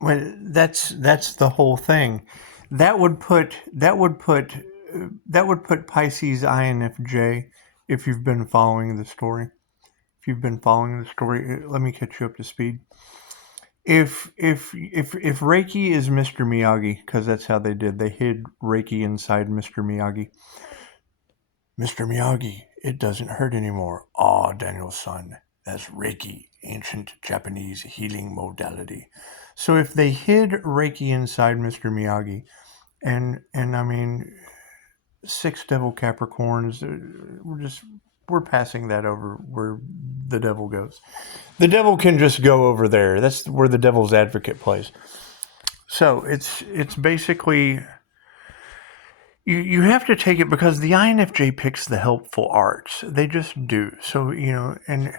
Well, that's the whole thing. That would put Pisces INFJ if you've been following the story. If you've been following the story, let me catch you up to speed. If Reiki is Mr. Miyagi, because that's how they did. They hid Reiki inside Mr. Miyagi. Mr. Miyagi, it doesn't hurt anymore. Ah, Daniel's son. That's Reiki, ancient Japanese healing modality. So if they hid Reiki inside Mr. Miyagi, and I mean, 6 devil Capricorns, we're passing that over where the devil goes. The devil can just go over there. That's where the devil's advocate plays. So it's basically you have to take it because the INFJ picks the helpful arts. They just do. So, and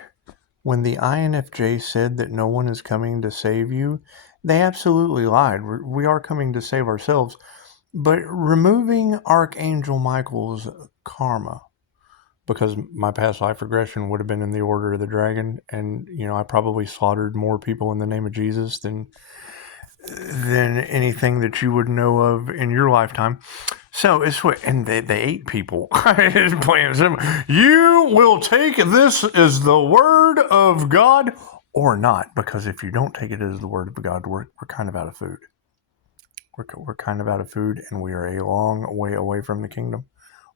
when the INFJ said that no one is coming to save you, they absolutely lied. We are coming to save ourselves. But removing Archangel Michael's karma, because my past life regression would have been in the Order of the Dragon, and I probably slaughtered more people in the name of Jesus than anything that you would know of in your lifetime. So it's what, and they ate people. It's plain simple. You will take this as the word of God or not, because if you don't take it as the word of God, we're kind of out of food. We're kind of out of food, and we are a long way away from the kingdom.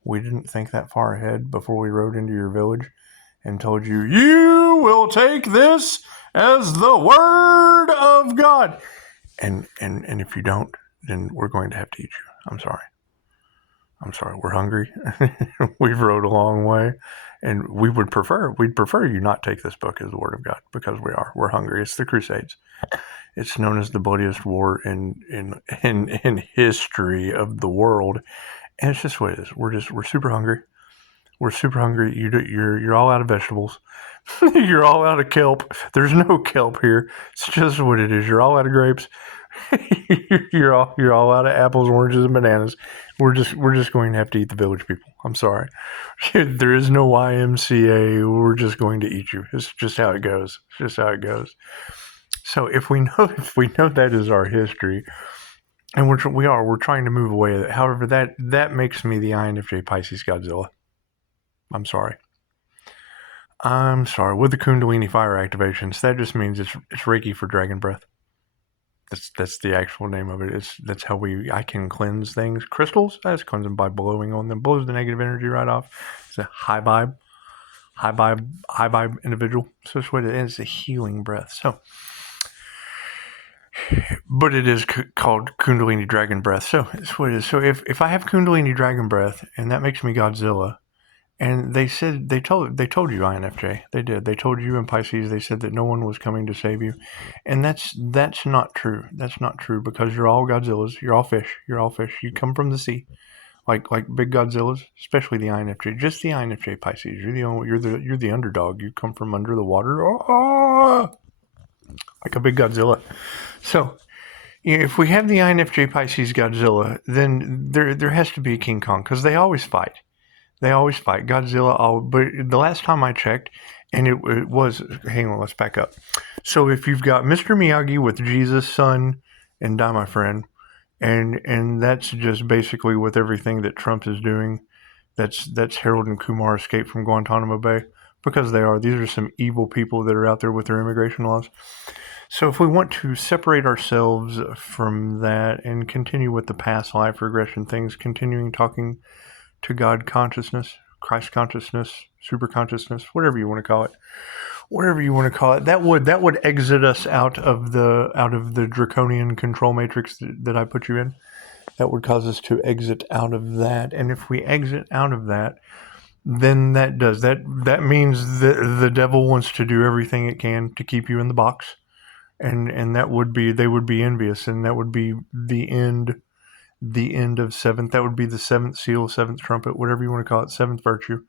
We didn't think that far ahead before we rode into your village and told you, you will take this as the word of God. And if you don't, then we're going to have to eat you. I'm sorry. We're hungry. We've rode a long way, and we'd prefer you not take this book as the word of God, because we're hungry. It's the Crusades. It's known as the bloodiest war in history of the world, and it's just what it is. We're super hungry. We're super hungry. You're all out of vegetables. You're all out of kelp. There's no kelp here. It's just what it is. You're all out of grapes. you're all out of apples, oranges, and bananas. We're just going to have to eat the village people. I'm sorry. There is no YMCA. We're just going to eat you. It's just how it goes. So if we know that is our history, and we're trying to move away. However, that makes me the INFJ Pisces Godzilla. I'm sorry. With the Kundalini fire activations, that just means it's Reiki for dragon breath. That's the actual name of it. That's how I can cleanse things. Crystals, I just cleanse them by blowing on them. Blows the negative energy right off. It's a high vibe individual. So that's what it is. It's a healing breath. So, but it is called Kundalini Dragon Breath. So that's what it is. So if I have Kundalini Dragon Breath, and that makes me Godzilla. And they told you, INFJ. They did. They told you in Pisces. They said that no one was coming to save you, and that's not true. That's not true, because you're all Godzillas. You're all fish. You come from the sea, like big Godzillas, especially the INFJ. Just the INFJ Pisces. You're the underdog. You come from under the water, like a big Godzilla. So, if we have the INFJ Pisces Godzilla, then there has to be King Kong, because they always fight. Godzilla. But the last time I checked, and it was, hang on, let's back up. So if you've got Mr. Miyagi with Jesus, Son, and Die My Friend, and that's just basically with everything that Trump is doing, that's Harold and Kumar escaped from Guantanamo Bay, because these are some evil people that are out there with their immigration laws. So if we want to separate ourselves from that and continue with the past life regression things, continuing talking to God consciousness, Christ consciousness, super consciousness, whatever you want to call it, that would exit us out of the draconian control matrix that I put you in. That would cause us to exit out of that, and if we exit out of that, then that means that the devil wants to do everything it can to keep you in the box, and they would be envious, and that would be the end of seventh. That would be the seventh seal, seventh trumpet, whatever you want to call it, seventh virtue.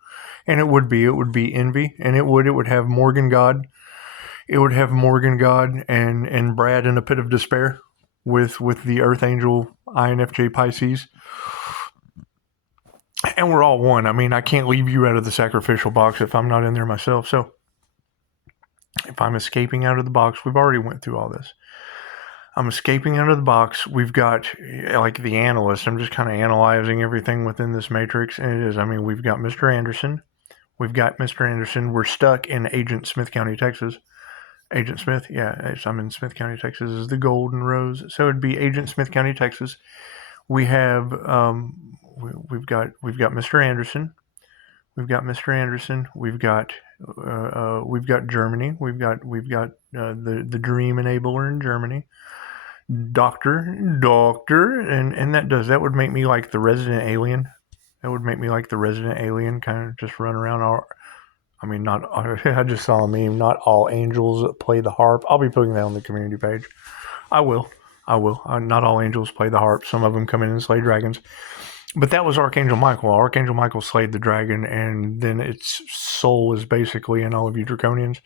And it would be envy, and it would have Morgan God. It would have Morgan God and Brad in a pit of despair with the Earth Angel INFJ Pisces. And we're all one. I mean, I can't leave you out of the sacrificial box if I'm not in there myself. So if I'm escaping out of the box, we've already went through all this. I'm escaping out of the box. We've got, like, the analyst. I'm just kind of analyzing everything within this matrix. And it is, I mean, we've got Mr. Anderson. We're stuck in Agent Smith County, Texas. Agent Smith, yeah, I'm in Smith County, Texas, is the Golden Rose. So it'd be Agent Smith County, Texas. We have, we've got Mr. Anderson. We've got Mr. Anderson. We've got Germany. We've got the Dream Enabler in Germany. Doctor, and that would make me like the resident alien. That would make me like the resident alien, kind of just run around all. I mean, not. I just saw a meme. Not all angels play the harp. I'll be putting that on the community page. I will. Not all angels play the harp. Some of them come in and slay dragons. But that was Archangel Michael. Archangel Michael slayed the dragon, and then its soul is basically in all of you draconians.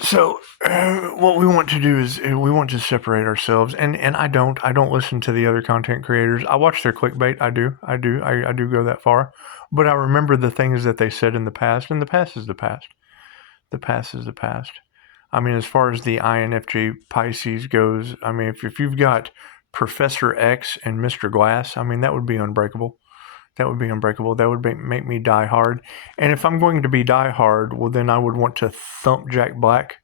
So what we want to do is we want to separate ourselves, and I don't listen to the other content creators. I watch their clickbait. I do go that far, but I remember the things that they said in the past, and the past is the past. The past is the past. I mean, as far as the INFJ Pisces goes, I mean, if you've got Professor X and Mr. Glass, I mean, that would be unbreakable. That would be unbreakable. That would make me die hard. And if I'm going to be die hard, well, then I would want to thump Jack Black.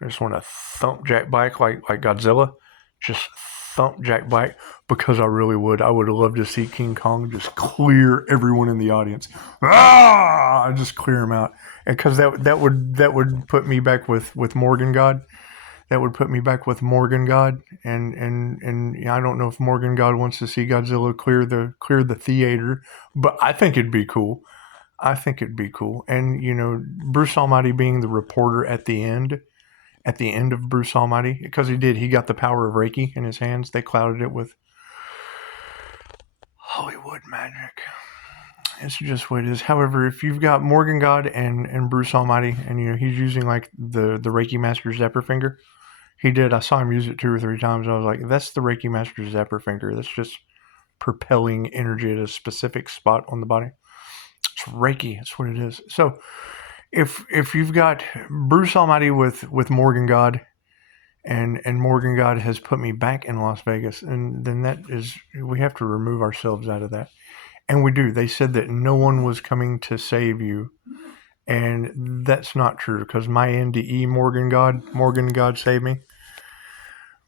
I just want to thump Jack Black like Godzilla. Just thump Jack Black, because I really would. I would love to see King Kong just clear everyone in the audience. Ah! I just clear him out. And because that would put me back with Morgan God. That would put me back with Morgan God, and I don't know if Morgan God wants to see Godzilla clear the theater, but I think it'd be cool. And Bruce Almighty being the reporter at the end of Bruce Almighty, because he got the power of Reiki in his hands. They clouded it with Hollywood magic. It's just what it is. However, if you've got Morgan God and Bruce Almighty, and he's using like the Reiki Master's Zephyr finger. He did. I saw him use it 2 or 3 times. I was like, that's the Reiki Master's Zephyr finger. That's just propelling energy at a specific spot on the body. It's Reiki. That's what it is. So if you've got Bruce Almighty with Morgan God, and Morgan God has put me back in Las Vegas, and then we have to remove ourselves out of that. And we do. They said that no one was coming to save you. And that's not true, because my NDE, Morgan God saved me.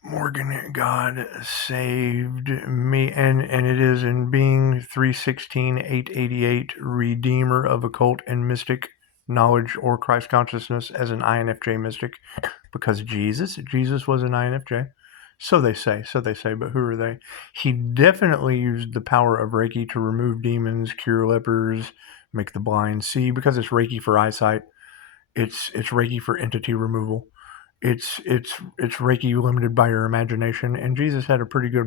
Morgan God saved me, and it is in being 316-888, Redeemer of Occult and Mystic Knowledge or Christ Consciousness as an INFJ mystic, because Jesus was an INFJ. So they say, but who are they? He definitely used the power of Reiki to remove demons, cure lepers, make the blind see, because it's Reiki for eyesight. It's Reiki for entity removal. It's Reiki limited by your imagination. And Jesus had a pretty good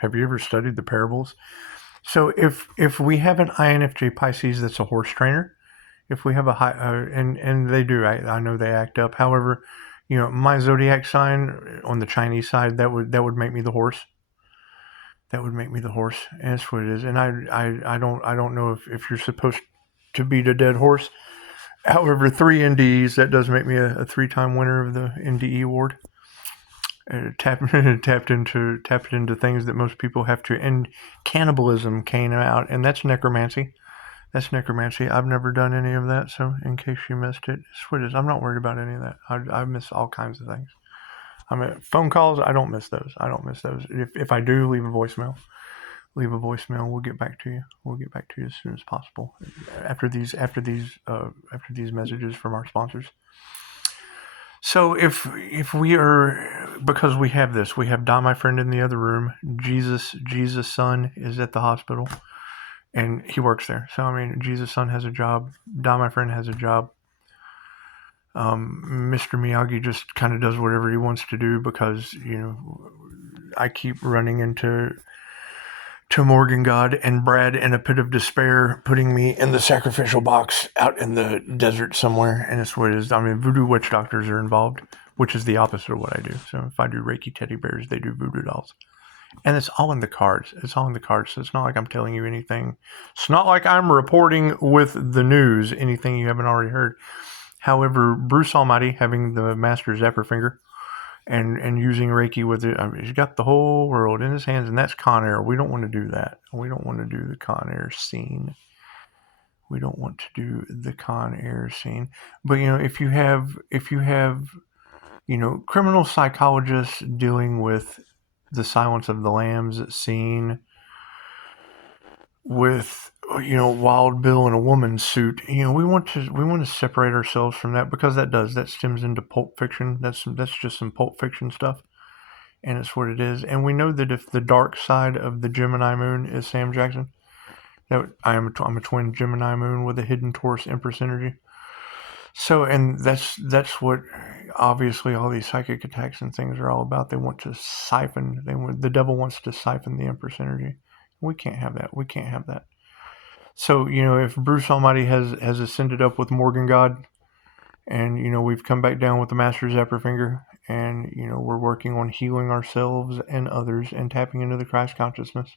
Have you ever studied the parables? So if we have an INFJ Pisces that's a horse trainer, if we have a high, and they do, I know they act up. However, my zodiac sign on the Chinese side, that would make me the horse. That would make me the horse. And that's what it is. And I don't know if you're supposed to beat a dead horse. However, 3 NDEs, that does make me a 3-time winner of the NDE award. Tapped into things that most people have to. And cannibalism came out, and that's necromancy. I've never done any of that, so in case you missed it, I'm not worried about any of that. I miss all kinds of things. I mean, phone calls, I don't miss those. If I do, leave a voicemail. We'll get back to you as soon as possible after these messages from our sponsors. So if we are, because we have Don, my friend, in the other room. Jesus' son is at the hospital, and he works there. So I mean, Jesus' son has a job. Don, my friend, has a job. Mr. Miyagi just kind of does whatever he wants to do, because I keep running into Morgan God and Brad in a pit of despair, putting me in the sacrificial box out in the desert somewhere. And that's what it is. I mean, voodoo witch doctors are involved, which is the opposite of what I do. So if I do Reiki teddy bears, they do voodoo dolls. And it's all in the cards. So it's not like I'm telling you anything. It's not like I'm reporting with the news anything you haven't already heard. However, Bruce Almighty, having the Master Zephyr finger, and using Reiki with it. I mean, he's got the whole world in his hands, and that's Con Air. We don't want to do that. We don't want to do the Con Air scene. We don't want to do the Con Air scene. But if you have criminal psychologists dealing with the Silence of the Lambs scene with Wild Bill in a woman's suit. We want to separate ourselves from that, because that stems into Pulp Fiction. That's just some Pulp Fiction stuff, and it's what it is. And we know that if the dark side of the Gemini moon is Sam Jackson, that I'm a twin Gemini moon with a hidden Taurus Empress energy. So, and that's what obviously all these psychic attacks and things are all about. They want to siphon. The devil wants to siphon the Empress energy. We can't have that. We can't have that. So, if Bruce Almighty has ascended up with Morgan God, and, we've come back down with the Master Zapper Finger, and, we're working on healing ourselves and others and tapping into the Christ consciousness.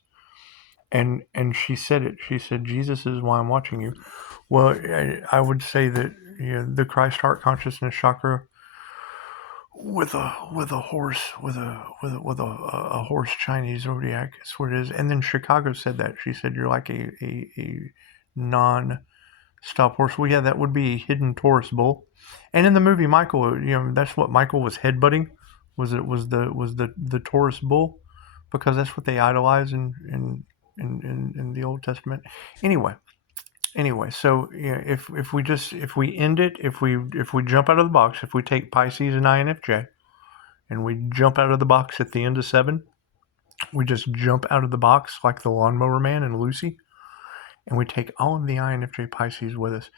And she said it. She said, Jesus is why I'm watching you. Well, I would say that the Christ heart consciousness chakra with a horse with a horse Chinese zodiac. That's what it is. And then Chicago said that. She said you're like a non-stop horse. Well, yeah, that would be a hidden Taurus bull. And in the movie Michael, that's what Michael was headbutting. Was the Taurus bull, because that's what they idolize in the Old Testament. Anyway, so if we end it, if we jump out of the box, if we take Pisces and INFJ, and we jump out of the box at the end of 7, we just jump out of the box like the Lawnmower Man and Lucy, and we take all of the INFJ Pisces with us.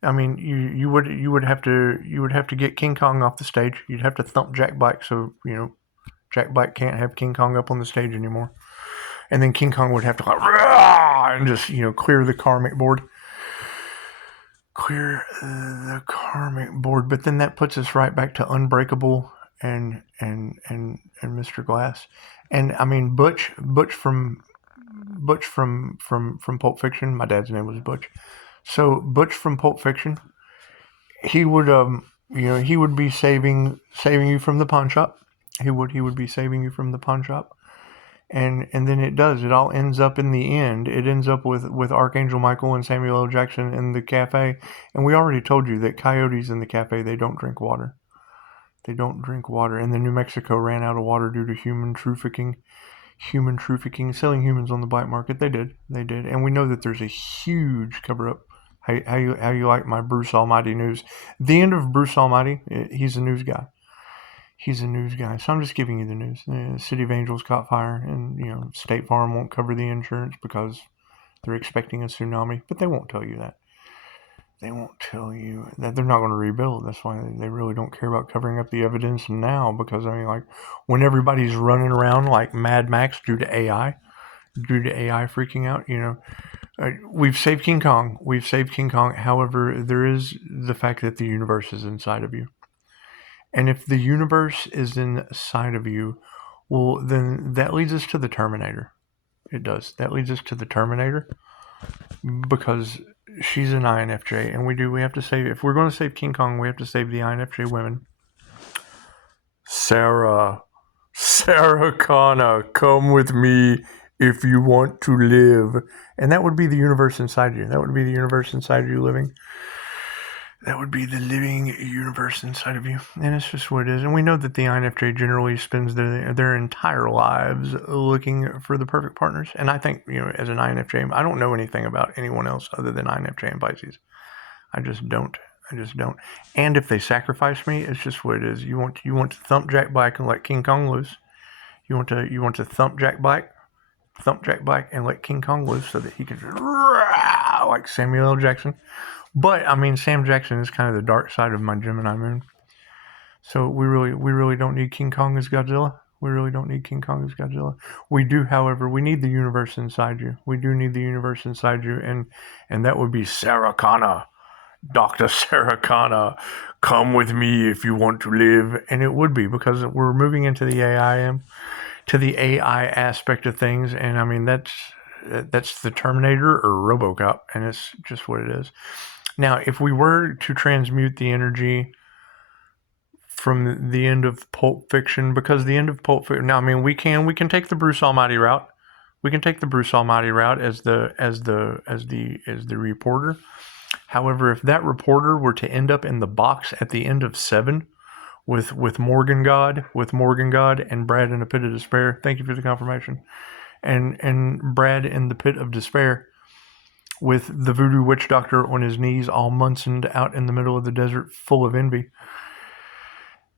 I mean, you would have to get King Kong off the stage. You'd have to thump Jack Black, so Jack Black can't have King Kong up on the stage anymore. And then King Kong would have to and just clear the karmic board. But then that puts us right back to Unbreakable and Mr. Glass. And I mean Butch from Pulp Fiction. My dad's name was Butch. So Butch from Pulp Fiction, he would he would be saving you from the pawn shop. He would be saving you from the pawn shop. And then it all ends up in the end. It ends up with Archangel Michael and Samuel L. Jackson in the cafe. And we already told you that coyotes in the cafe, they don't drink water. They don't drink water. And then New Mexico ran out of water due to human trafficking, selling humans on the black market. They did. And we know that there's a huge cover-up. How you like my Bruce Almighty news? The end of Bruce Almighty, he's a news guy. So I'm just giving you the news. The City of Angels caught fire, and State Farm won't cover the insurance because they're expecting a tsunami. But they won't tell you that. They won't tell you that they're not going to rebuild. That's why they really don't care about covering up the evidence now. Because when everybody's running around like Mad Max due to AI freaking out, we've saved King Kong. However, there is the fact that the universe is inside of you. And if the universe is inside of you, well, then that leads us to the Terminator. It does. That leads us to the Terminator, because she's an INFJ, and we have to save. If we're going to save King Kong, we have to save the INFJ women. Sarah Connor, come with me if you want to live. And that would be the universe inside you. That would be the universe inside you living. That would be the living universe inside of you. And it's just what it is. And we know that the INFJ generally spends their entire lives looking for the perfect partners. And I think, as an INFJ, I don't know anything about anyone else other than INFJ and Pisces. I just don't. And if they sacrifice me, it's just what it is. You want to thump Jack Black and let King Kong loose. You want to thump Jack Black and let King Kong loose so that he can just like Samuel L. Jackson. But I mean, Sam Jackson is kind of the dark side of my Gemini moon. So we really don't need King Kong as Godzilla. We do, however, we need the universe inside you. We do need the universe inside you, and that would be Sarah Connor. Dr. Sarah Connor, come with me if you want to live. And it would be, because we're moving into the AI aspect of things. And I mean, that's the Terminator or RoboCop, and it's just what it is. Now, if we were to transmute the energy from the end of Pulp Fiction, because the end of Pulp Fiction. Now, I mean, we can take the Bruce Almighty route. We can take the Bruce Almighty route as the reporter. However, if that reporter were to end up in the box at the end of 7 with Morgan God and Brad in a pit of despair. Thank you for the confirmation. And Brad in the pit of despair with the voodoo witch doctor on his knees, all Munsoned out in the middle of the desert, full of envy,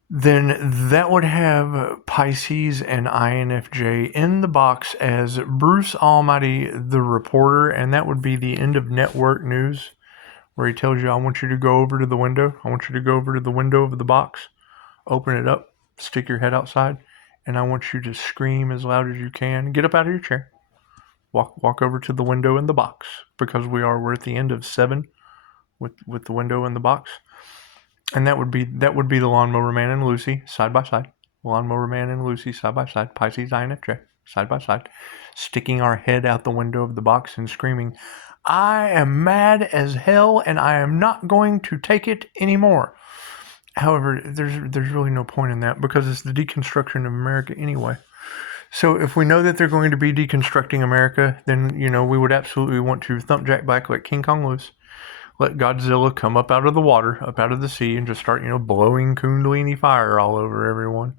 then that would have Pisces and INFJ in the box as Bruce Almighty, the reporter, and that would be the end of network news, where he tells you, I want you to go over to the window. I want you to go over to the window of the box, open it up, stick your head outside, and I want you to scream as loud as you can. Get up out of your chair. Walk over to the window in the box, because we're at the end of 7 with the window in the box. And that would be the Lawnmower Man and Lucy side by side. Lawnmower Man and Lucy side by side. Pisces INFJ side by side. Sticking our head out the window of the box and screaming, I am mad as hell and I am not going to take it anymore. However, there's really no point in that, because it's the deconstruction of America anyway. So if we know that they're going to be deconstructing America, then, we would absolutely want to thump Jack Black, let King Kong loose, let Godzilla come up out of the water, up out of the sea, and just start, blowing Kundalini fire all over everyone.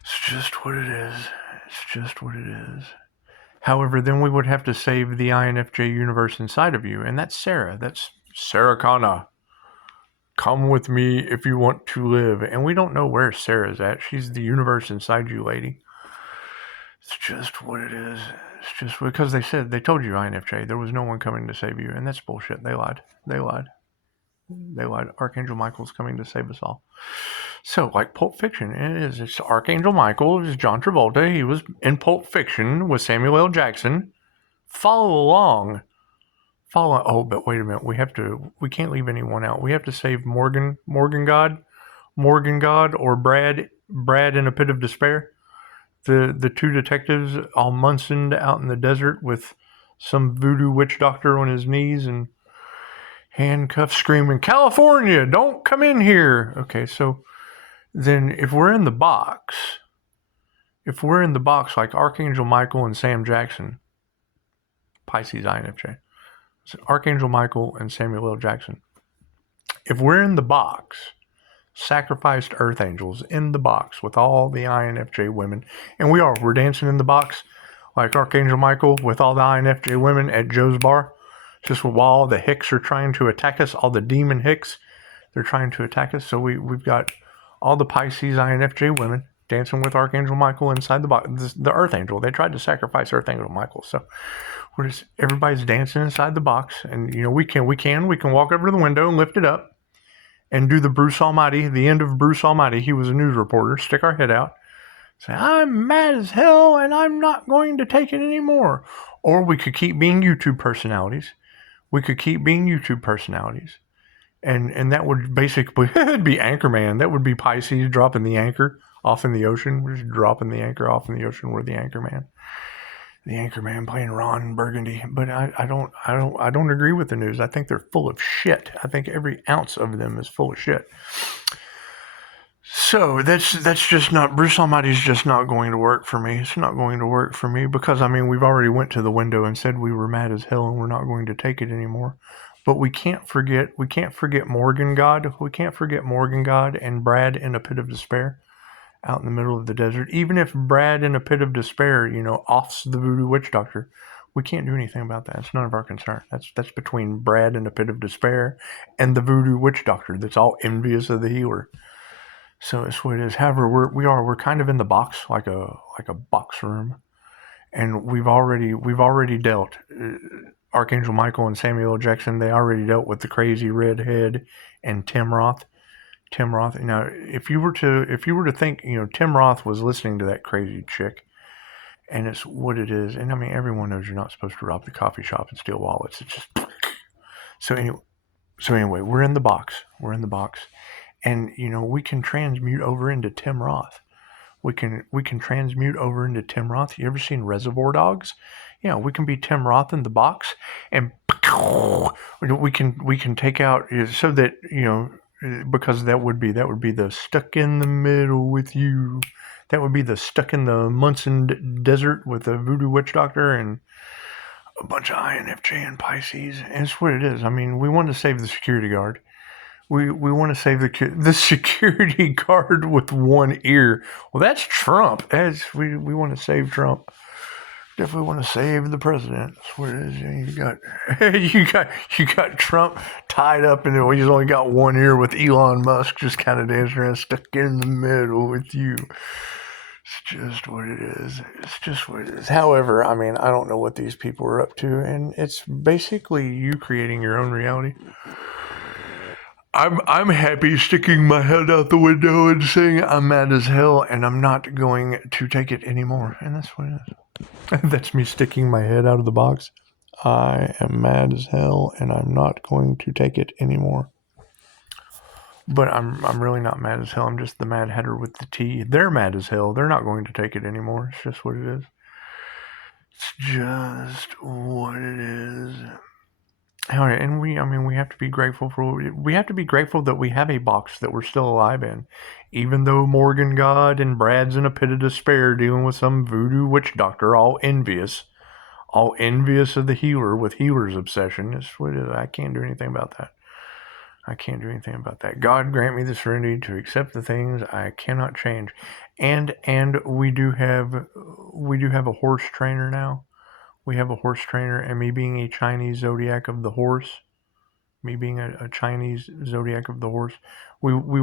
It's just what it is. It's just what it is. However, then we would have to save the INFJ universe inside of you, and that's Sarah. That's Sarah Connor. Come with me if you want to live. And we don't know where Sarah's at. She's the universe inside you, lady. It's just what it is. It's just because they told you, INFJ, there was no one coming to save you. And that's bullshit. They lied. Archangel Michael's coming to save us all. So, like Pulp Fiction, it's Archangel Michael. It's John Travolta. He was in Pulp Fiction with Samuel L. Jackson. Follow along. Oh, but wait a minute. We can't leave anyone out. We have to save Morgan God, or Brad in a pit of despair. The 2 detectives all Munsoned out in the desert with some voodoo witch doctor on his knees and handcuffs, screaming, California, don't come in here. Okay, so then if we're in the box like Archangel Michael and Sam Jackson, Pisces INFJ, so Archangel Michael and Samuel L. Jackson, if we're in the box, sacrificed earth angels in the box with all the INFJ women, and we're dancing in the box like Archangel Michael with all the INFJ women at Joe's bar, just while all the Hicks are trying to attack us, all the demon Hicks, they're trying to attack us. So we've got all the Pisces INFJ women dancing with Archangel Michael inside the box. The earth angel, they tried to sacrifice Earth Angel Michael, so everybody's dancing inside the box, and we can walk over to the window and lift it up and do the Bruce Almighty, the end of Bruce Almighty. He was a news reporter. Stick our head out, say, I'm mad as hell and I'm not going to take it anymore. Or we could keep being YouTube personalities. And that would basically it'd be Anchorman. That would be Pisces dropping the anchor off in the ocean. We're just dropping the anchor off in the ocean. We're the Anchorman. The Anchorman playing Ron Burgundy. But I don't agree with the news. I think they're full of shit. I think every ounce of them is full of shit. So that's just not, Bruce Almighty's just not going to work for me. It's not going to work for me because, we've already went to the window and said we were mad as hell and we're not going to take it anymore. But we can't forget Morgan God. We can't forget Morgan God and Brad in a pit of despair out in the middle of the desert. Even if Brad in a pit of despair, offs the voodoo witch doctor, we can't do anything about that. It's none of our concern. That's between Brad in a pit of despair and the voodoo witch doctor that's all envious of the healer. So it's what it is. However, we're kind of in the box, like a box room, and we've already dealt. Archangel Michael and Samuel L. Jackson, they already dealt with the crazy redhead and Tim Roth. Now, if you were to think, Tim Roth was listening to that crazy chick, and it's what it is. And everyone knows you're not supposed to rob the coffee shop and steal wallets. It's just so anyway, we're in the box. And, we can transmute over into Tim Roth. We can transmute over into Tim Roth. You ever seen Reservoir Dogs? Yeah, we can be Tim Roth in the box, and we can take out, so that, because that would be the stuck in the middle with you. That would be the stuck in the Munson desert with a voodoo witch doctor and a bunch of INFJ and Pisces. And it's what it is. I mean, we want to save the security guard. We want to save the security guard with one ear. Well, that's Trump. We want to save Trump. Definitely want to save the president. That's what it is. You got Trump tied up in it. He's only got one ear with Elon Musk just kind of dancing around, stuck in the middle with you. It's just what it is. It's just what it is. However, I mean, I don't know what these people are up to, and it's basically you creating your own reality. I'm happy sticking my head out the window and saying I'm mad as hell, and I'm not going to take it anymore. And that's what it is. That's me sticking my head out of the box. I am mad as hell, and I'm not going to take it anymore. But I'm really not mad as hell. I'm just the Mad Hatter with the T. They're mad as hell. They're not going to take it anymore. It's just what it is. It's just what it is. And we have to be grateful that we have a box that we're still alive in. Even though Morgan God and Brad's in a pit of despair dealing with some voodoo witch doctor, all envious of the healer with healer's obsession. It's what it is. I can't do anything about that. God grant me the serenity to accept the things I cannot change. And we do have a horse trainer now. We have a horse trainer, and me being a Chinese zodiac of the horse, we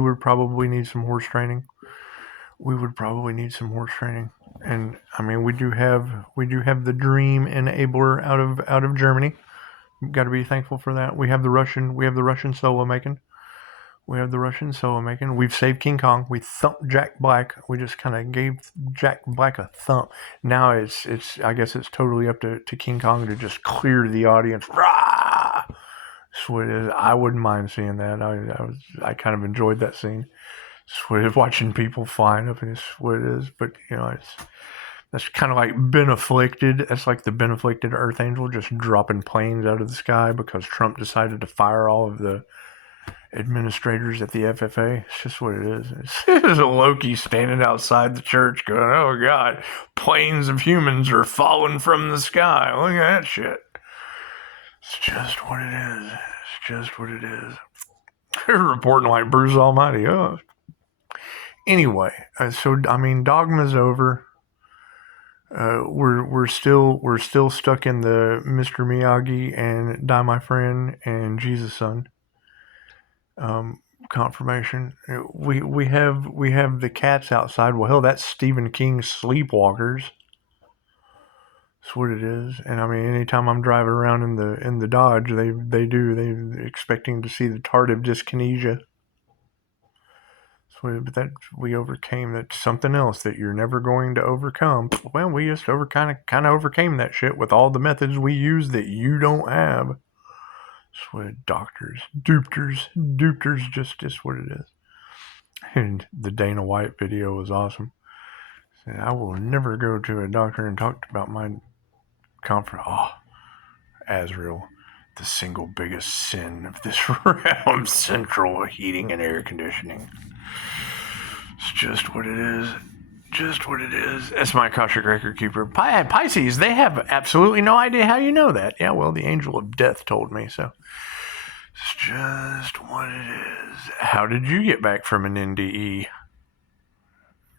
would probably need some horse training. And I mean, we do have the dream enabler out of Germany. Got to be thankful for that. We have the Russian solo making. We've saved King Kong. We thumped Jack Black. We just kind of gave Jack Black a thump. Now I guess it's totally up to King Kong to just clear the audience. Rah! That's what it is. I wouldn't mind seeing that. I kind of enjoyed that scene. It's what it is, watching people flying up, and it's what it is. But that's kind of like been afflicted. That's like the been afflicted Earth Angel just dropping planes out of the sky because Trump decided to fire all of the administrators at the FFA. It's just what it is. It's a Loki standing outside the church going, oh God, planes of humans are falling from the sky. Look at that shit. It's just what it is. They're reporting like Bruce Almighty. Oh. Anyway, so I mean, Dogma's over. We're still stuck in the Mr. Miyagi and Die My Friend and Jesus Son confirmation. We have the cats outside. Well, hell, that's Stephen King's Sleepwalkers. That's what it is. And I mean, anytime I'm driving around in the Dodge, they expecting to see the tardive dyskinesia. But that we overcame. That's something else that you're never going to overcome. Well, we just kind of overcame that shit with all the methods we use that you don't have. That's what doctors, dupters, just what it is. And the Dana White video was awesome. Said, I will never go to a doctor and talk about my comfort. Oh, Azrael, the single biggest sin of this realm, central heating and air conditioning. It's just what it is. That's my Akashic record keeper. Pisces, they have absolutely no idea how you know that. Yeah, well, the angel of death told me, so. It's just what it is. How did you get back from an NDE?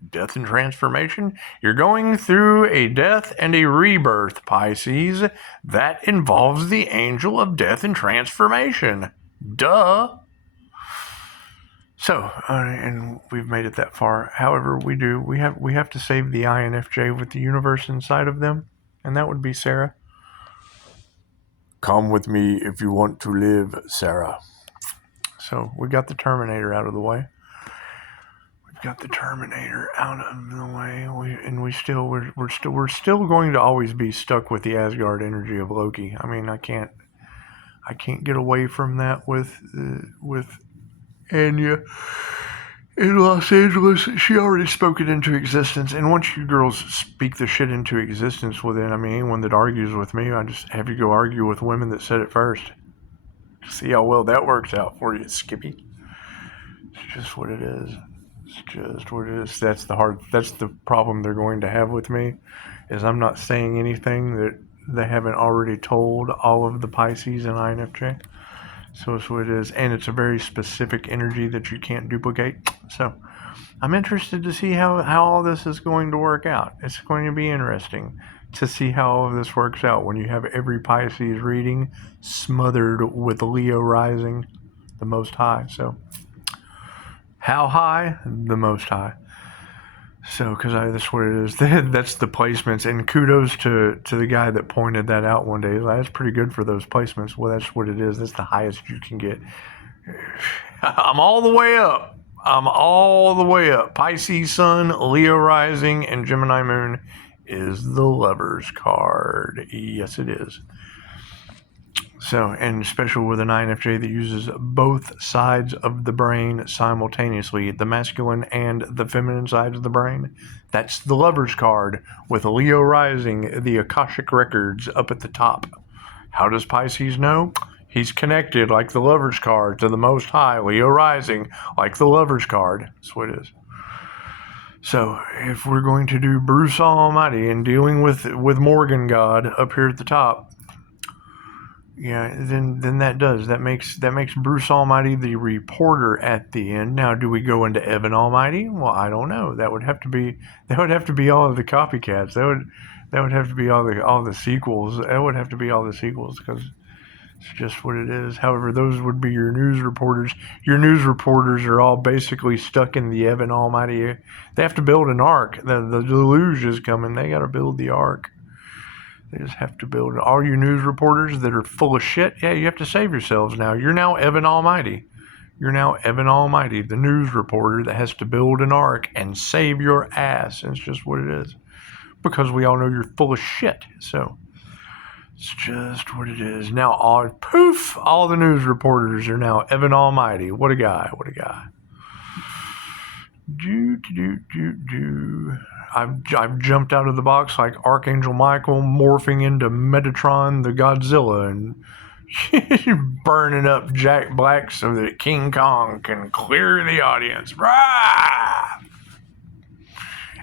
Death and transformation? You're going through a death and a rebirth, Pisces. That involves the angel of death and transformation. Duh. So, and we've made it that far. However, we have to save the INFJ with the universe inside of them, and that would be Sarah. Come with me if you want to live, Sarah. So we got the Terminator out of the way. We're still going to always be stuck with the Asgard energy of Loki. I mean, I can't get away from that with Anya in Los Angeles. She already spoke it into existence, and once you girls speak the shit into existence with it, I mean, anyone that argues with me, I just have you go argue with women that said it first. See how well that works out for you, Skippy. It's just what it is. It's just what it is. That's the problem they're going to have with me, is I'm not saying anything that they haven't already told all of the Pisces and INFJ. So it's what it is. And it's a very specific energy that you can't duplicate. So I'm interested to see how all this is going to work out. It's going to be interesting to see how all of this works out when you have every Pisces reading smothered with Leo rising, the Most High. So how high? The Most High. So, because that's what it is. That's the placements. And kudos to the guy that pointed that out one day. He's like, that's pretty good for those placements. Well, that's what it is. That's the highest you can get. I'm all the way up. I'm all the way up. Pisces Sun, Leo Rising, and Gemini Moon is the Lover's card. Yes, it is. So, and especially with an INFJ that uses both sides of the brain simultaneously, the masculine and the feminine sides of the brain. That's the Lover's card with Leo Rising, the Akashic Records up at the top. How does Pisces know? He's connected like the Lover's card to the Most High, Leo Rising, like the Lover's card. That's what it is. So, if we're going to do Bruce Almighty and dealing with Morgan God up here at the top, yeah, then that makes Bruce Almighty the reporter at the end. Now, do we go into Evan Almighty? Well, I don't know. That would have to be all of the copycats. That would have to be all the sequels. That would have to be all the sequels, because it's just what it is. However, those would be your news reporters. Your news reporters are all basically stuck in the Evan Almighty. They have to build an ark. The deluge is coming. They got to build the ark. They just have to build. All you news reporters that are full of shit, yeah, you have to save yourselves now. You're now Evan Almighty. You're now Evan Almighty, the news reporter that has to build an ark and save your ass. And it's just what it is. Because we all know you're full of shit. So it's just what it is. Now, all the news reporters are now Evan Almighty. What a guy. What a guy. I've jumped out of the box like Archangel Michael morphing into Metatron the Godzilla and burning up Jack Black so that King Kong can clear the audience. Rah!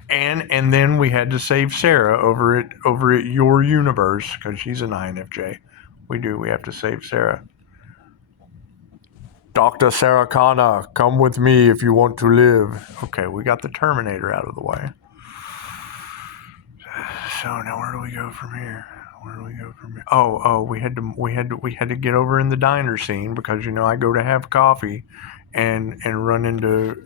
And then we had to save Sarah over at Your Universe, because she's an INFJ. We have to save Sarah. Dr. Sarah Connor, come with me if you want to live. Okay, we got the Terminator out of the way. So now where do we go from here? Oh, we had to get over in the diner scene, because I go to have coffee and run into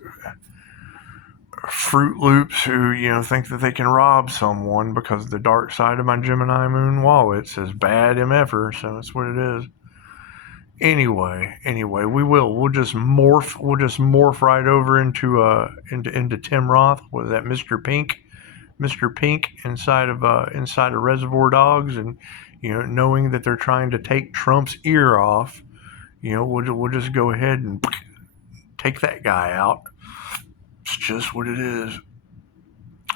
Fruit Loops who think that they can rob someone because the dark side of my Gemini Moon wallet says bad MFer, so that's what it is. Anyway, we'll just morph right over into Tim Roth. Was that Mr. Pink inside of Reservoir Dogs, and knowing that they're trying to take Trump's ear off, we'll just go ahead and take that guy out. It's just what it is.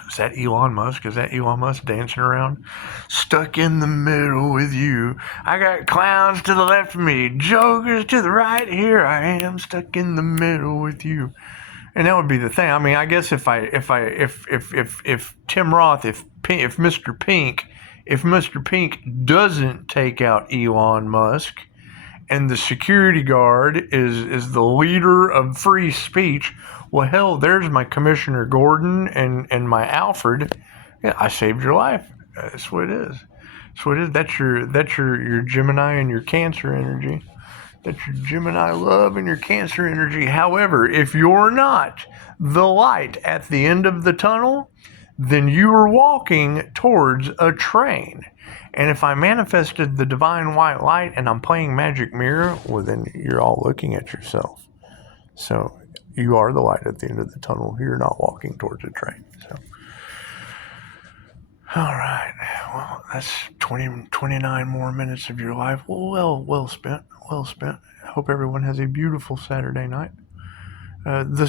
Is that Elon Musk? Is that Elon Musk dancing around? Stuck in the middle with you. I got clowns to the left of me, jokers to the right. Here I am, stuck in the middle with you. And that would be the thing. I mean, I guess if Tim Roth, if Mr. Pink doesn't take out Elon Musk, and the security guard is the leader of free speech, well, hell, there's my Commissioner Gordon and my Alfred. Yeah, I saved your life. That's what it is. That's what it is. That's your Gemini and your Cancer energy. That's your Gemini love and your Cancer energy. However, if you're not the light at the end of the tunnel, then you are walking towards a train. And if I manifested the divine white light and I'm playing Magic Mirror, well, then you're all looking at yourself. So you are the light at the end of the tunnel. You're not walking towards a train. So, all right. Well, that's 29 more minutes of your life. Well spent. Well spent. I hope everyone has a beautiful Saturday night. The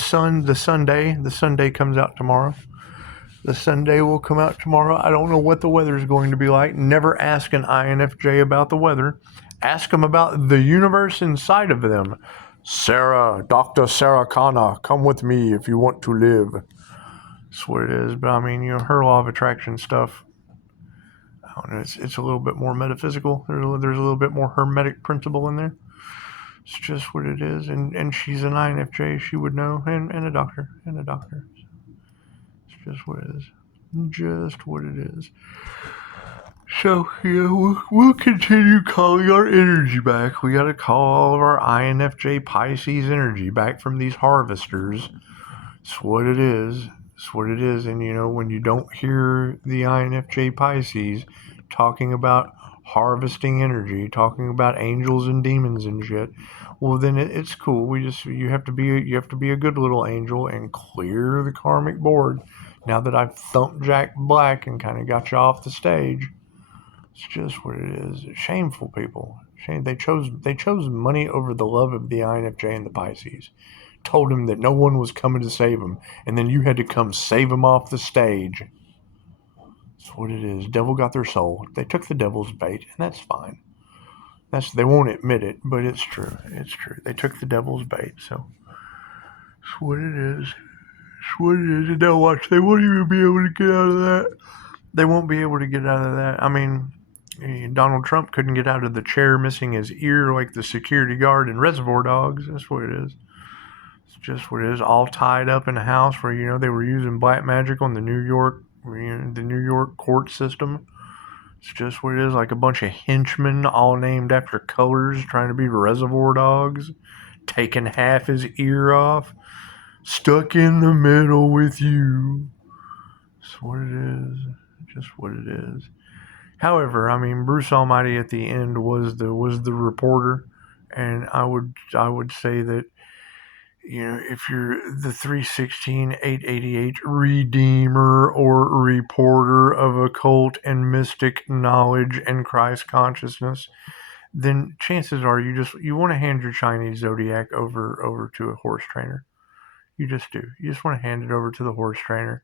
Sunday comes out tomorrow. The Sunday will come out tomorrow. I don't know what the weather is going to be like. Never ask an INFJ about the weather. Ask them about the universe inside of them. Sarah, Dr. Sarah Khanna, come with me if you want to live. That's what it is. But I mean, her law of attraction stuff, I don't know, it's a little bit more metaphysical. There's a little bit more hermetic principle in there. It's just what it is. And she's an INFJ, she would know, and a doctor. It's just what it is. Just what it is. So, we'll continue calling our energy back. We got to call all of our INFJ Pisces energy back from these harvesters. It's what it is. It's what it is. And, when you don't hear the INFJ Pisces talking about harvesting energy, talking about angels and demons and shit, well, then it's cool. You have to be a good little angel and clear the karmic board. Now that I've thumped Jack Black and kind of got you off the stage. It's just what it is. Shameful people. They chose money over the love of the INFJ and the Pisces. Told him that no one was coming to save him, and then you had to come save him off the stage. That's what it is. Devil got their soul. They took the devil's bait, and that's fine. They won't admit it, but it's true. It's true. They took the devil's bait, so it's what it is. It's what it is. And now watch, they won't even be able to get out of that. They won't be able to get out of that. I mean, Donald Trump couldn't get out of the chair missing his ear like the security guard in Reservoir Dogs. That's what it is. It's just what it is. All tied up in a house where, they were using black magic on the New York court system. It's just what it is. Like a bunch of henchmen all named after colors trying to be Reservoir Dogs. Taking half his ear off. Stuck in the middle with you. That's what it is. Just what it is. However, I mean, Bruce Almighty at the end was the reporter, and I would say that, if you're the 316-888 redeemer or reporter of occult and mystic knowledge and Christ consciousness, then chances are you want to hand your Chinese zodiac over to a horse trainer. You just do. You just want to hand it over to the horse trainer.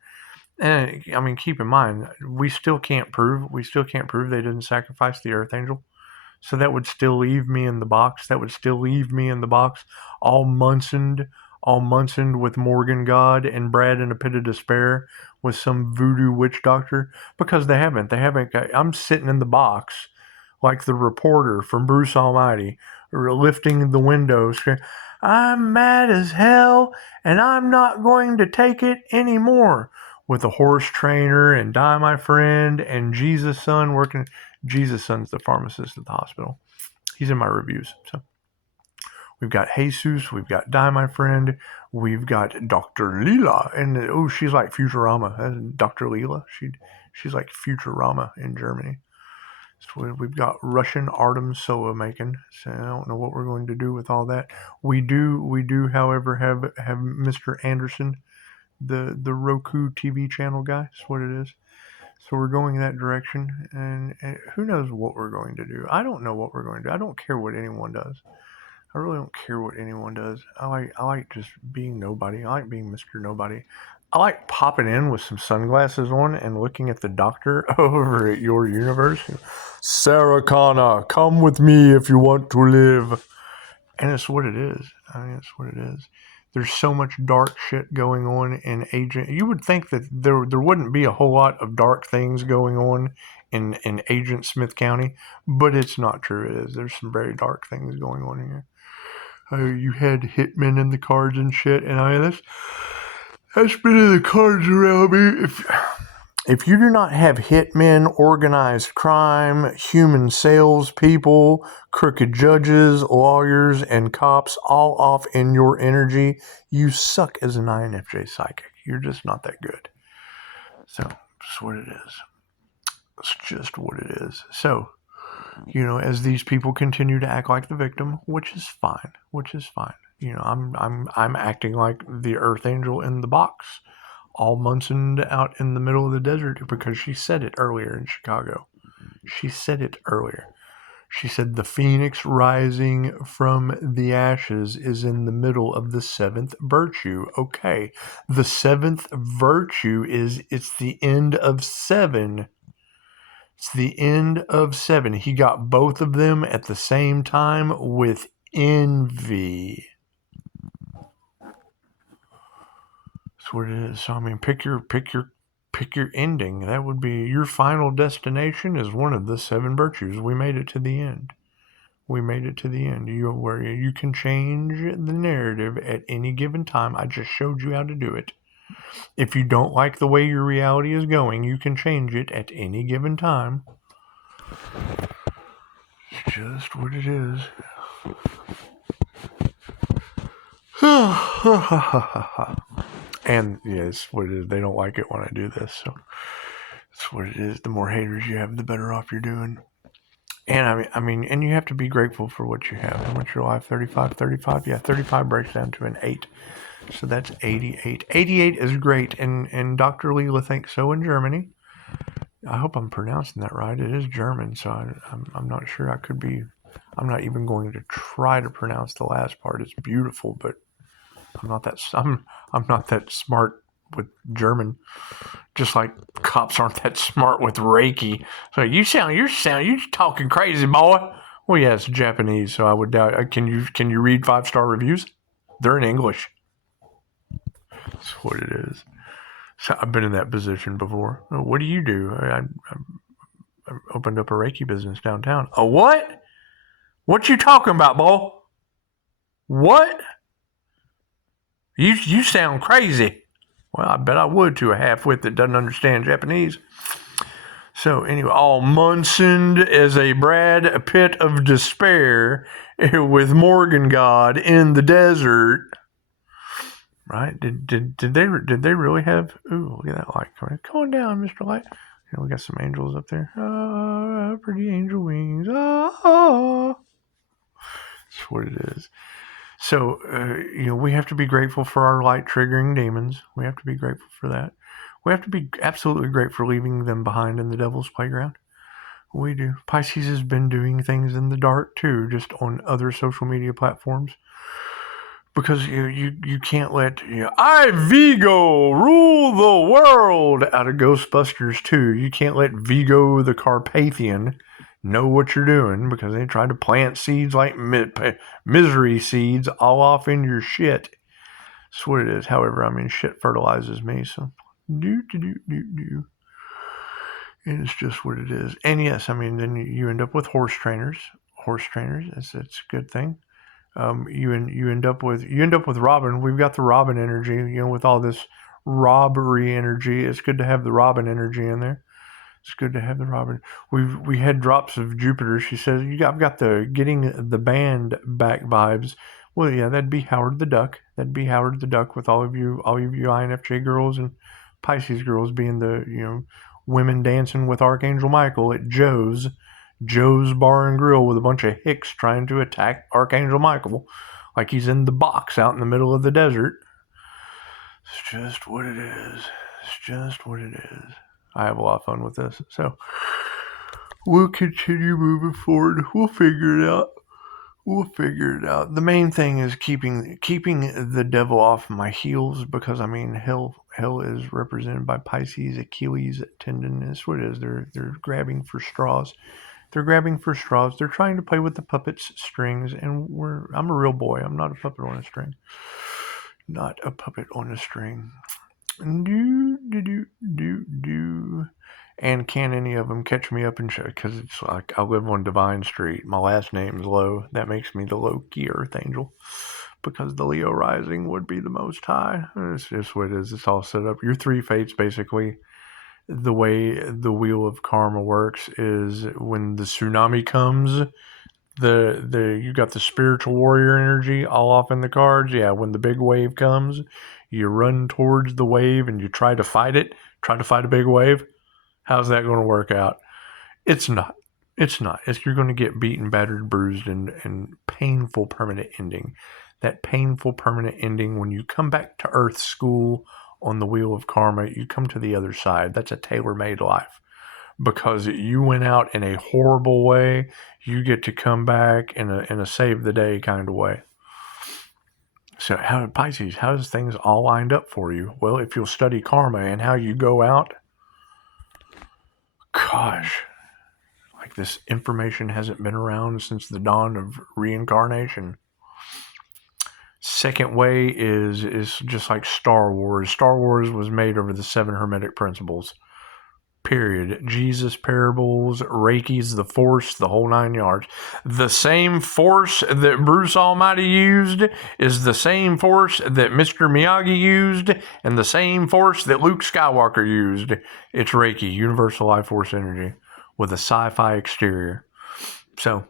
And I mean, keep in mind, we still can't prove they didn't sacrifice the Earth Angel. So that would still leave me in the box. All Munsoned with Morgan God and Brad in a pit of despair with some voodoo witch doctor. Because they haven't I'm sitting in the box like the reporter from Bruce Almighty, lifting the windows. I'm mad as hell, and I'm not going to take it anymore. With a horse trainer and Die My Friend and Jesus Son working. Jesus Son's the pharmacist at the hospital. He's in my reviews. So we've got Jesus, we've got Die My Friend, we've got Dr. Leela, and she's like Futurama. Dr. Leela, she's like Futurama in Germany. So we've got Russian Artem Soa making. So I don't know what we're going to do with all that. We do, however, have Mr. Anderson, the Roku TV channel guy. That's what it is. So we're going that direction, and who knows what we're going to do. I don't know what we're going to do. I don't care what anyone does. I really don't care what anyone does. I like just being nobody. I like being Mr. Nobody. I like popping in with some sunglasses on and looking at the doctor over at Your Universe. Sarah Khanna, come with me if you want to live. And it's what it is. I mean, it's what it is. There's so much dark shit going on in Agent. You would think that there wouldn't be a whole lot of dark things going on in Agent Smith County, but it's not true. It is. There's some very dark things going on here. You had hitmen in the cards and shit, and that's been in the cards around me. If you do not have hitmen, organized crime, human salespeople, crooked judges, lawyers, and cops all off in your energy, you suck as an INFJ psychic. You're just not that good. So, that's what it is. It's just what it is. So, as these people continue to act like the victim, which is fine. I'm acting like the Earth Angel in the box. All Munsoned out in the middle of the desert because she said it earlier in Chicago. She said it earlier. She said the phoenix rising from the ashes is in the middle of the seventh virtue. Okay, the seventh virtue it's the end of seven. It's the end of seven. He got both of them at the same time with envy. That's what it is. So I mean, pick your ending. That would be your final destination is one of the 7 virtues. We made it to the end. We made it to the end. Where you can change the narrative at any given time. I just showed you how to do it. If you don't like the way your reality is going, you can change it at any given time. It's just what it is. And yes, what it is. They don't like it when I do this, so that's what it is. The more haters you have, the better off you're doing. And I mean, and you have to be grateful for what you have. How much your life? 35? Yeah, 35 breaks down to an 8. So that's 88. 88 is great, and Dr. Leela thinks so in Germany. I hope I'm pronouncing that right. It is German, so I'm not sure. I could be. I'm not even going to try to pronounce the last part. It's beautiful, but I'm not that smart with German. Just like cops aren't that smart with Reiki. So you're talking crazy, boy. Well, yeah, it's Japanese, so I would doubt. Can you read 5-star reviews? They're in English. That's what it is. So I've been in that position before. What do you do? I opened up a Reiki business downtown. A what? What you talking about, boy? What? You sound crazy. Well, I bet I would to a half-wit that doesn't understand Japanese. So anyway, all Munsoned as a Brad Pitt of despair with Morgan God in the desert. Right? Did they really have? Ooh, look at that light coming. Come on down, Mr. Light. We got some angels up there. Ah, pretty angel wings. Ah. That's what it is. So, we have to be grateful for our light triggering demons. We have to be grateful for that. We have to be absolutely grateful for leaving them behind in the devil's playground. We do. Pisces has been doing things in the dark too, just on other social media platforms. Because you can't let I Vigo rule the world out of Ghostbusters 2. You can't let Vigo the Carpathian know what you're doing because they try to plant seeds like misery seeds all off in your shit. That's what it is. However, I mean, shit fertilizes me, so do. And it's just what it is. And yes, I mean, then you end up with horse trainers. It's a good thing. You end up with Robin. We've got the Robin energy, with all this robbery energy. It's good to have the Robin energy in there. It's good to have the Robin. We had drops of Jupiter. She says I've got the getting the band back vibes. Well, yeah, that'd be Howard the Duck. With all of you INFJ girls and Pisces girls being the women dancing with Archangel Michael at Joe's Bar and Grill with a bunch of hicks trying to attack Archangel Michael like he's in the box out in the middle of the desert. It's just what it is. I have a lot of fun with this. So we'll continue moving forward. We'll figure it out. The main thing is keeping the devil off my heels, because I mean hell is represented by Pisces, Achilles tendon. That's what it is. They're grabbing for straws. They're trying to play with the puppet's strings, and I'm a real boy. I'm not a puppet on a string. Do. And can any of them catch me up and show? Because it's like I live on Divine Street. My last name is Lowe. That makes me the low-key Earth Angel, because the Leo rising would be the Most High. It's just what it is. It's all set up. Your 3 fates, basically. The way the wheel of karma works is when the tsunami comes, you got the spiritual warrior energy all off in the cards. Yeah, when the big wave comes, you run towards the wave and you try to fight it. Try to fight a big wave. How's that going to work out? It's not. You're going to get beaten, battered, bruised, and painful permanent ending. That painful permanent ending, when you come back to Earth School on the wheel of karma, you come to the other side. That's a tailor-made life. Because you went out in a horrible way, you get to come back in a save the day kind of way. So Pisces, how does things all lined up for you? Well, if you'll study karma and how you go out, gosh, like this information hasn't been around since the dawn of reincarnation. Second way is just like Star Wars. Star Wars was made over the 7 Hermetic principles. Period. Jesus parables, Reiki's the Force, the whole 9 yards. The same force that Bruce Almighty used is the same force that Mr. Miyagi used, and the same force that Luke Skywalker used. It's Reiki, Universal Life Force Energy, with a sci-fi exterior. So,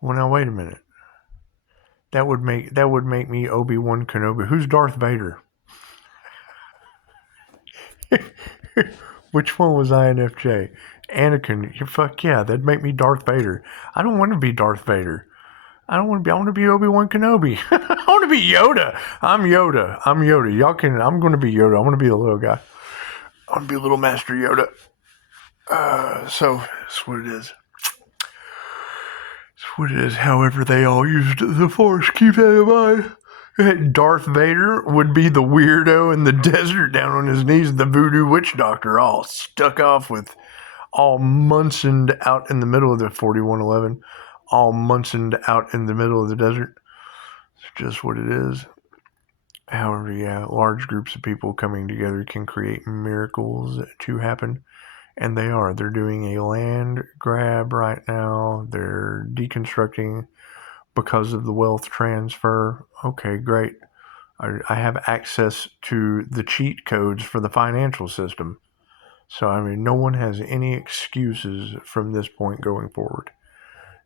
well, now wait a minute. That would make me Obi-Wan Kenobi. Who's Darth Vader? Which one was INFJ? Anakin. Fuck yeah, that'd make me Darth Vader. I don't want to be Darth Vader. I want to be Obi-Wan Kenobi. I want to be Yoda. I'm Yoda. I'm going to be Yoda. I want to be a little guy. I want to be a little Master Yoda. So that's what it is. What it is. However, they all used the Force. Keep that in mind. Darth Vader would be the weirdo in the desert down on his knees, the voodoo witch doctor, all stuck off with, all Munsoned out in the middle of the 4111, all Munsoned out in the middle of the desert. It's just what it is. However, yeah, large groups of people coming together can create miracles to happen. And they are. They're doing a land grab right now. They're deconstructing because of the wealth transfer. Okay, great. I have access to the cheat codes for the financial system. So, I mean, no one has any excuses from this point going forward.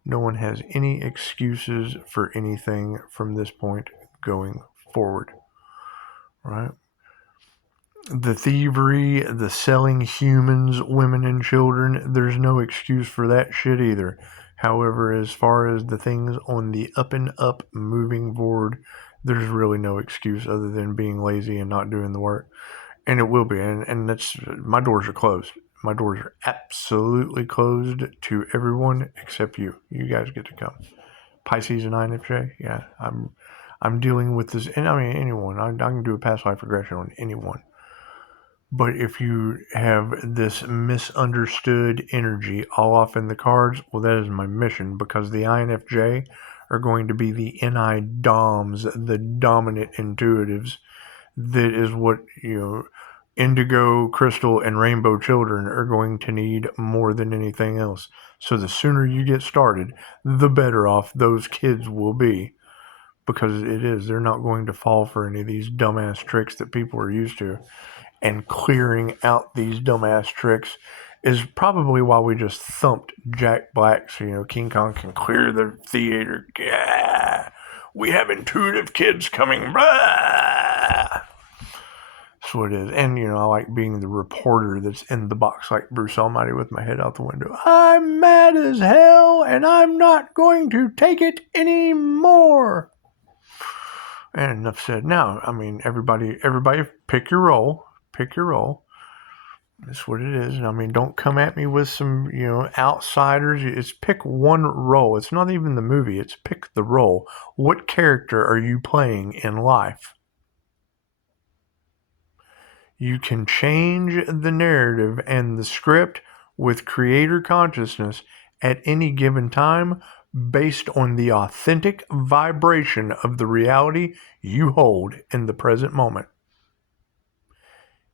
No one has any excuses for anything from this point going forward. Right? The thievery, the selling humans, women, and children, there's no excuse for that shit either. However, as far as the things on the up and up moving forward, there's really no excuse other than being lazy and not doing the work. And it will be. And that's, my doors are closed. My doors are absolutely closed to everyone except you. You guys get to come. Pisces and INFJ, yeah. I'm dealing with this, and I mean anyone. I can do a past life regression on anyone. But if you have this misunderstood energy all off in the cards, well, that is my mission, because the INFJ are going to be the NI DOMs, the dominant intuitives. That is what, indigo, crystal, and rainbow children are going to need more than anything else. So the sooner you get started, the better off those kids will be. Because they're not going to fall for any of these dumbass tricks that people are used to. And clearing out these dumbass tricks is probably why we just thumped Jack Black so, King Kong can clear the theater. Yeah, we have intuitive kids coming. Blah. That's what it is. And, I like being the reporter that's in the box like Bruce Almighty with my head out the window. I'm mad as hell, and I'm not going to take it anymore. And enough said. Now, I mean, everybody pick your role. Pick your role. That's what it is. I mean, don't come at me with some, outsiders. It's pick one role. It's not even the movie. It's pick the role. What character are you playing in life? You can change the narrative and the script with creator consciousness at any given time based on the authentic vibration of the reality you hold in the present moment.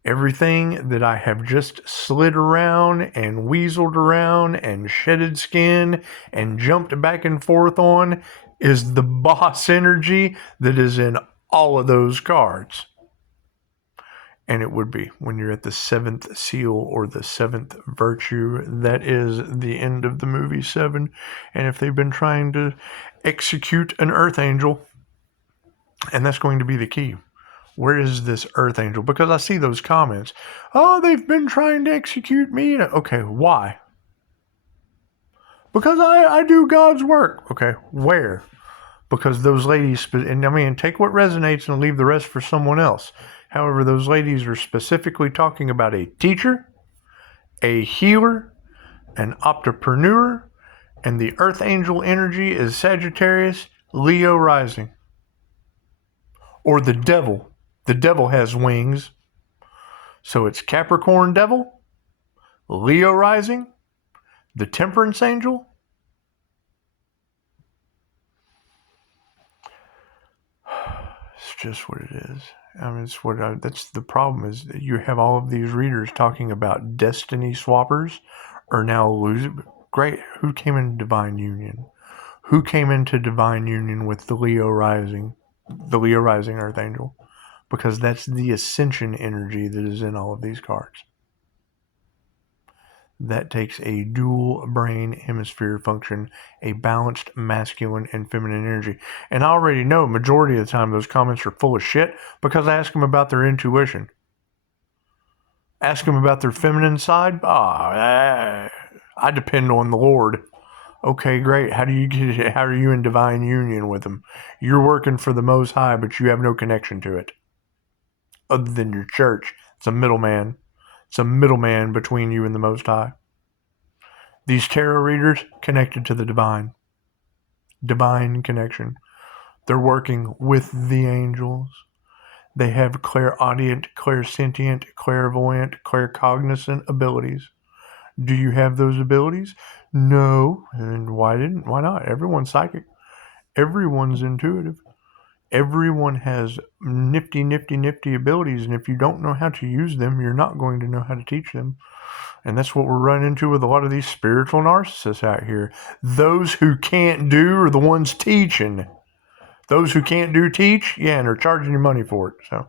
Everything that I have just slid around and weaseled around and shedded skin and jumped back and forth on is the boss energy that is in all of those cards. And it would be when you're at the 7th seal or the 7th virtue. That is the end of the movie 7. And if they've been trying to execute an earth angel, and that's going to be the key. Where is this earth angel? Because I see those comments. Oh, they've been trying to execute me. Okay, why? Because I do God's work. Okay, where? Because those ladies, and I mean, take what resonates and leave the rest for someone else. However, those ladies are specifically talking about a teacher, a healer, an entrepreneur, and the earth angel energy is Sagittarius, Leo rising. Or the devil. The devil has wings. So it's Capricorn Devil, Leo Rising, the Temperance Angel. It's just what it is. I mean, that's the problem, is that you have all of these readers talking about destiny swappers are now losing. Great. Who came into divine union? Who came into divine union with the Leo Rising Archangel? Because that's the ascension energy that is in all of these cards. That takes a dual brain hemisphere function, a balanced masculine and feminine energy. And I already know majority of the time those comments are full of shit because I ask them about their intuition. Ask them about their feminine side. I depend on the Lord. Okay, great. How are you in divine union with him? You're working for the Most High, but you have no connection to it. Other than your church. It's a middleman. It's a middleman between you and the Most High. These tarot readers connected to the divine. Divine connection. They're working with the angels. They have clairaudient, clairsentient, clairvoyant, claircognizant abilities. Do you have those abilities? No. And why not? Everyone's psychic. Everyone's intuitive. Everyone has nifty abilities, and if you don't know how to use them, you're not going to know how to teach them. And that's what we're running into with a lot of these spiritual narcissists out here. Those who can't do are the ones teaching. Those who can't do teach, and they're charging you money for it. So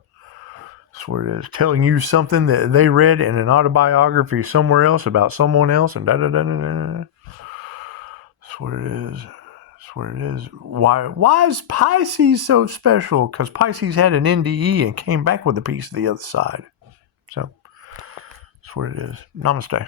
that's what it is. Telling you something that they read in an autobiography somewhere else about someone else, and da-da-da-da-da. That's what it is. That's what it is. Why is Pisces so special? Because Pisces had an NDE and came back with a piece of the other side. So that's what it is. Namaste.